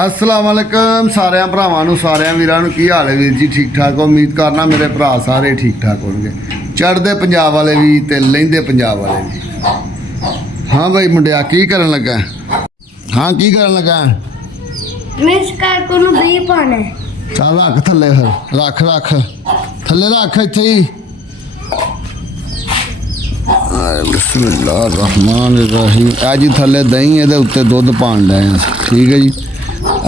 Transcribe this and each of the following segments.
अस्सलाम वालेकुम सारे भरावां नूं सारे वीरां नूं की हाल है वीर जी? ठीक ठाक हो? उम्मीद करना मेरे भरा सारे ठीक ठाक होंगे। चढ़दे पंजाब वाले भी ते लहिंदे पंजाब वाले भी। हाँ भाई मुंडिया की करन लगा? हाँ की करन लगा? मैं इस कार को नु भी पाना है। चल रख थल्ले फिर रख रख थल्ले रख इत्थे ही। बिस्मिल्लाह रहमान रहीम। अज थल्ले दही ये उत्ते दुध पान डे ठीक है जी।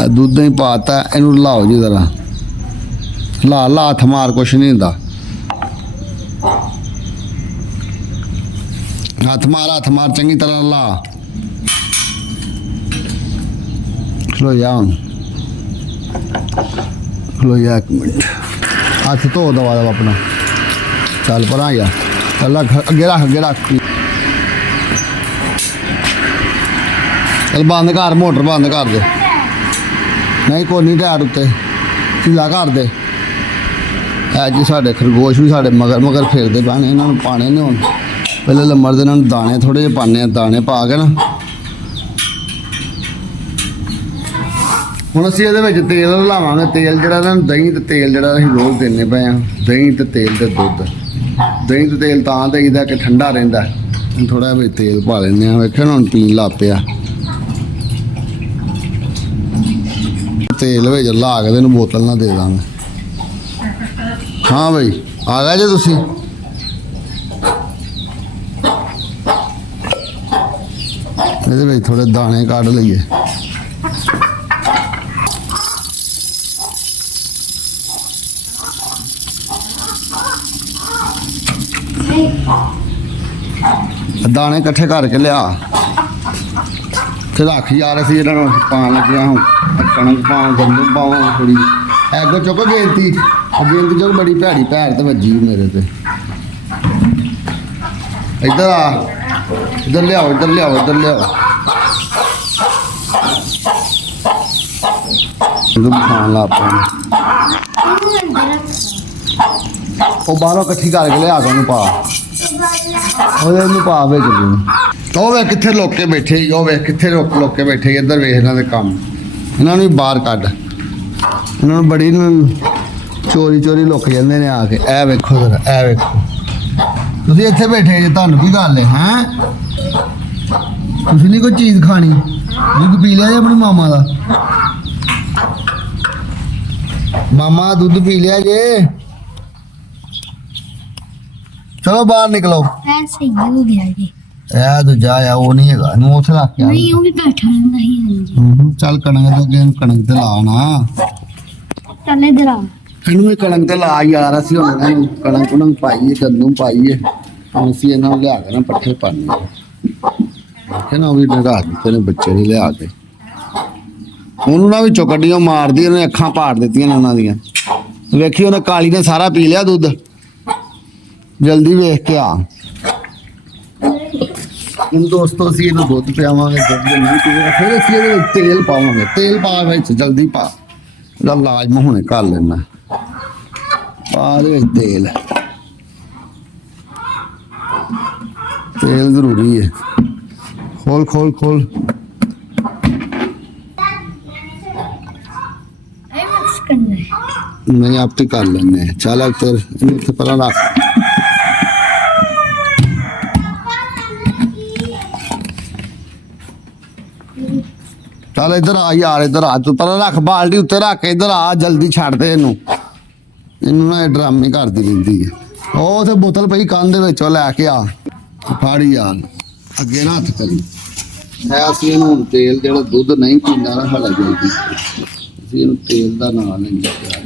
दुध ही पाता इनू हिलाओ जी जरा हिला ला हथ मार कुछ नहीं होंदा। हथ मार चंगी तरह ला खलो जा खलो जा एक मिनट हथ धो दवा दवा अपना चल पर आ चल अगे रख चल बंद कर मोटर बंद कर दे। नहीं कोई नहीं टायर उत्ते ढीला कर दे। है जी साढ़े खरगोश भी साढ़े मगर मगर फेरते पैने इन्होंने पाने नहीं होने पहले लम्बर दे इन्होंने दाने थोड़े जे पाने दाने पा के ना हुण असीं इहदे विच तेल रलावांगे। तेल जिहड़ा ना दही ते तेल जिहड़ा असीं रोज़ देने पे आ। दही ते तेल ते दुध दही ते तेल तां देईदा कि ठंडा रहिंदा। थोड़ा जिहा तेल पा लैंदे आ। वेखिआ ना हुण पीन लग पिआ तेल विच ला के तेन बोतल ना दे दांगे। हाँ भाई आ गए जे तुसीं? ਇਹਦੇ ਵਿੱਚ थोड़े दाने ਕੱਢ ਲਈਏ। दाने इकट्ठे करके लिया ਤੇ ਰੱਖ ਯਾਰ। ਅਸੀਂ ਇਹਨਾਂ ਨੂੰ ਪਾਣ ਲੱਗਿਆ ਹੁਣ ਕਣਕ ਪਾਉਂ ਗੰਦਮ ਪਾਉਂ ਥੋੜੀ ਐਗੋ ਚੁੱਕ ਗੇਂਤੀ ਚੁੱਕ ਬੜੀ ਭੈੜੀ ਪੈਰ ਤੇ ਵੱਜੀ ਮੇਰੇ ਤੇ। ਇੱਧਰ ਆ ਇੱਧਰ ਲਿਆਓ ਇੱਧਰ ਲਿਆਓ ਇੱਧਰ ਲਿਆਓ। ਇਹਨੂੰ ਖਾਣ ਲਾ ਆਪਾਂ ਉਹ ਬਾਹਰੋਂ ਇਕੱਠੀ ਕਰਕੇ ਲਿਆ ਕੇ ਉਹਨੂੰ ਪਾ ਉਹਨੂੰ ਪਾ ਵਿੱਚ ਨੂੰ। ਉਹ ਵੇ ਕਿੱਥੇ ਲੋਕ ਕੇ ਬੈਠੇ ਉਹ ਵੇ ਕਿੱਥੇ ਲੋਕ ਕੇ ਬੈਠੇ ਇੱਧਰ ਵੇਖ ਇਹਨਾਂ ਦੇ ਕੰਮ। ਇਹਨਾਂ ਨੂੰ ਵੀ ਬਾਹਰ ਕੱਢ। ਇਹਨਾਂ ਨੂੰ ਬੜੀ ਨੂੰ ਚੋਰੀ ਲੁੱਕ ਜਾਂਦੇ ਨੇ ਆ ਕੇ। ਇਹ ਵੇਖੋ ਜਰਾ ਇਹ ਵੇਖੋ ਤੁਸੀਂ ਇੱਥੇ ਬੈਠੇ ਜੇ ਤੁਹਾਨੂੰ ਕੀ ਗੱਲ ਹੈ? ਹੈਂ ਤੁਸੀਂ ਨਹੀਂ ਕੋਈ ਚੀਜ਼ ਖਾਣੀ? ਦੁੱਧ ਪੀ ਲਿਆ ਜੇ ਆਪਣੀ ਮਾਮਾ ਦਾ? ਮਾਮਾ ਦਾ ਦੁੱਧ ਪੀ ਲਿਆ ਜੇ? चलो बाहर निकलो। ऐसे ही हो गया जी। ए तो जा या वो नहीं हैगा नु उथे रख के नहीं वो भी बैठा रहता ही। चल कणक तो गेम कणक ते ला ना चल इधर आ। ਇਹਨੂੰ ਵੀ ਕਣਕ ਤੇ ਲਾ ਯਾਰ। ਅਸੀਂ ਹੁਣ ਕਣਕ ਨੂੰ ਪਾਈਏ ਗੰਦੂ ਪਾਈਏ ਅਸੀਂ ਇਹਨਾਂ ਨੂੰ ਲਿਆ ਕੇ ਨਾ ਪੱਠੇ ਪਾਣੇ ਕਿ ਨਾ ਵੀ ਲਗਾ ਦਿੱਤੇ ਨੇ ਬੱਚੇ ਨੇ ਲਿਆ ਕੇ। ਉਹਨੂੰ ਨਾ ਵਿੱਚੋਂ ਕੱਢੀਆਂ ਮਾਰਦੀ ਉਹਨੇ ਅੱਖਾਂ ਪਾੜ ਦਿੱਤੀਆਂ ਨੇ ਉਹਨਾਂ ਦੀਆਂ। ਵੇਖੀ ਉਹਨੇ ਕਾਲੀ ਨੇ ਸਾਰਾ ਪੀ ਲਿਆ ਦੁੱਧ। जल्दी वेख के आ ਹੁਣ ਦੋਸਤੋ ਅਸੀਂ ਇਹਨੂੰ ਦੁੱਧ ਪਿਆਵਾਂਗੇ। ਦੁੱਧ ਜੇ ਨਹੀਂ ਪੀਵੇਗਾ ਫਿਰ ਅਸੀਂ ਇਹਦੇ ਵਿੱਚ ਤੇਲ ਪਾਵਾਂਗੇ। ਤੇਲ ਪਾ ਵਿੱਚ ਜਲਦੀ ਪਾ ਇਹਦਾ ਇਲਾਜ ਮੈਂ ਹੁਣੇ ਕਰ ਲੈਣਾ। ਪਾ ਦੇ ਵਿੱਚ ਤੇਲ ਜ਼ਰੂਰੀ ਹੈ। ਖੋਲ नहीं आप तो कर लेने। चल अब तेरे पर रख चल इधर आ यार इधर आ तू पर रख बाल्टी उत्ते रख इधर आ जल्दी छड़ दे इनू इनू ना ड्रामे करती रहती है। ਉਹ ਤੇ ਬੋਤਲ ਪਈ ਕੰਨ ਦੇ ਵਿੱਚੋਂ ਲੈ ਕੇ ਆ ਫਾੜੀ ਯਾਰ ਅੱਗੇ ਨਾ ਹੱਥ ਕਰੀ। ਐ ਅਸੀਂ ਇਹਨੂੰ ਤੇਲ ਜਿਹੜਾ ਦੁੱਧ ਨਹੀਂ ਪੀਂਦਾ ਨਾ ਸਾਡਾ ਜਲਦੀ ਅਸੀਂ ਇਹਨੂੰ ਤੇਲ ਦਾ ਨਾਂ ਲੈਂਦੇ ਪਿਆ।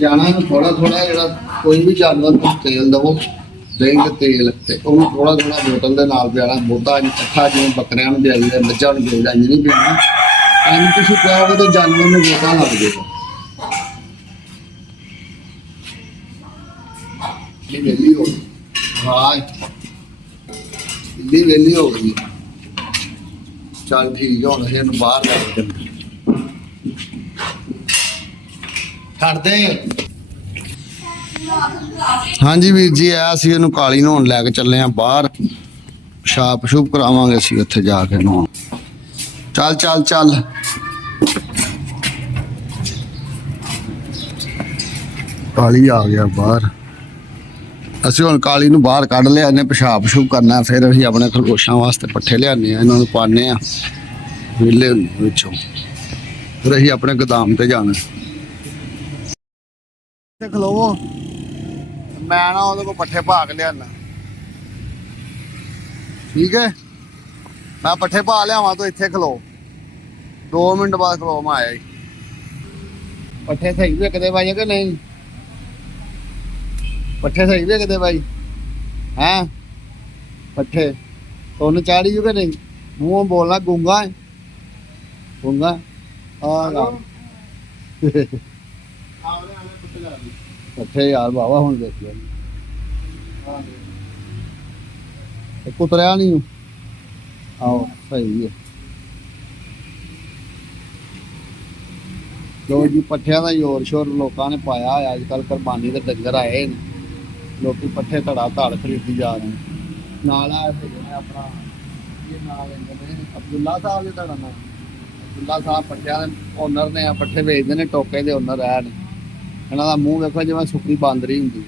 ਜਾਣਾ ਨੂੰ ਥੋੜਾ ਜਿਹੜਾ ਕੋਈ ਵੀ ਜਾਨਵਰ ਨੂੰ ਤੇਲ ਦਵੋ ਦਹੀਂ ਤੇ ਤੇਲ ਤੇ ਉਹਨੂੰ ਥੋੜਾ ਬੋਤਲ ਦੇ ਨਾਲ ਪਿਆਣਾ। ਬਹੁਤਾ ਇਕੱਠਾ ਜਿਵੇਂ ਬੱਕਰਿਆਂ ਨੂੰ ਦੇ ਦਿੰਦੇ ਮੱਝਾਂ ਨੂੰ ਦੇ ਦਿੰਦੇ ਨਹੀਂ ਪਿਆਣਾ। ਐਂ ਤੁਸੀਂ ਪਿਆਓਗੇ ਤਾਂ ਜਾਨਵਰ ਨੂੰ ਬੋਤਾ ਲੱਗ ਜਾਏਗਾ। ਇਹ ਵੇਲੀ ਹੋ ਗਈ। ਹਾਂ ਇਹ ਵੇਲੀ ਹੋ ਗਈ। ਚੱਲ ਠੀਕ ਹੁਣ ਇਹਨੂੰ ਬਾਹਰ ਲੈ ਕੇ ਛੱਡ ਦੇ। ਹਾਂਜੀ ਵੀਰ ਜੀ ਆ ਅਸੀਂ ਇਹਨੂੰ ਕਾਲੀ ਨਹਾਉਣ ਲੈ ਕੇ ਚੱਲੇ ਆ ਬਾਹਰ ਛਾਪ ਛੂਪ ਕਰਾਵਾਂਗੇ ਅਸੀਂ ਉੱਥੇ ਜਾ ਕੇ ਨਹਾਉਣ ਚੱਲ ਚੱਲ ਚੱਲ ਕਾਲੀ ਆ ਗਿਆ ਬਾਹਰ ਅਸੀਂ ਹੁਣ ਕਾਲੀ ਨੂੰ ਬਾਹਰ ਕੱਢ ਲਿਆ ਇਹਨੇ ਪਿਸ਼ਾਬ ਛੂਪ ਕਰਨਾ ਫਿਰ ਅਸੀਂ ਆਪਣੇ ਖਰਗੋਸ਼ਾਂ ਵਾਸਤੇ ਪੱਠੇ ਲਿਆਉਂਦੇ ਆ ਇਹਨਾਂ ਨੂੰ ਪਾਉਂਦੇ ਆ ਵਿਹਲੇ ਹੁੰਦੇ ਵਿੱਚੋਂ ਫਿਰ ਅਸੀਂ ਆਪਣੇ ਗੋਦਾਮ ਤੇ ਜਾਣਾ ਤੇ ਖਲੋਵੋ ਮੈਂ ਨਾ ਉਹਦੇ ਕੋਲ ਪੱਠੇ ਪਾ ਕੇ ਲਿਆਣਾ ਠੀਕ ਹੈ ਮੈਂ ਪੱਠੇ ਪਾ ਲਿਆਵਾਂ ਤੂੰ ਇੱਥੇ ਖਲੋ 2 ਮਿੰਟ ਬਾਅਦ ਖਲੋ ਮੈਂ ਆਇਆ ਪੱਠੇ ਸਹੀ ਵਿਕਦੇ ਬਾਈ ਕਿ ਨਹੀਂ ਪੱਠੇ ਸਹੀ ਵਿਕਦੇ ਬਾਈ ਹੈਂ ਪੱਠੇ ਤੁਹਾਨੂੰ ਚਾੜੀ ਜੂ ਕਿ ਨਹੀਂ ਮੂੰਹੋਂ ਬੋਲਣਾ ਗੂੰਗਾ ਹੈ ਗੂੰਗਾ ਆ ਪੱਠੇ ਯਾਰ ਬਾਵਾ ਹੁਣ ਦੇਖ ਲਿਆ ਕੁਤਰਿਆ ਨਹੀਂ ਆਓ ਸਹੀ ਹੈ ਲੋ ਜੀ ਪੱਠਿਆਂ ਦਾ ਜ਼ੋਰ ਸ਼ੋਰ ਲੋਕਾਂ ਨੇ ਪਾਇਆ ਹੋਇਆ ਅੱਜ ਕੱਲ ਕੁਰਬਾਨੀ ਦੇ ਡੰਗਰ ਆਏ ਨੇ ਲੋਕੀ ਪੱਠੇ ਧੜਾ ਧੜ ਖਰੀਦੀ ਜਾ ਰਹੇ ਨਾਲ ਆ ਆਪਣਾ ਇਹ ਨਾਲ ਨੇ ਅਬਦੁੱਲਾ ਸਾਹਿਬ ਦੇ ਧੜਾ ਨਾਲ ਅਬਦੁੱਲਾ ਸਾਹਿਬ ਪੱਠਿਆਂ ਦੇ ਓਨਰ ਨੇ ਆ ਪੱਠੇ ਵੇਚਦੇ ਨੇ ਟੋਕੇ ਦੇ ਓਨਰ ਆ ਨੇ ਇਹਨਾਂ ਦਾ ਮੂੰਹ ਵੇਖੋ ਜਿਵੇਂ ਸੁੱਕੀ ਬਾਂਦਰੀ ਹੁੰਦੀ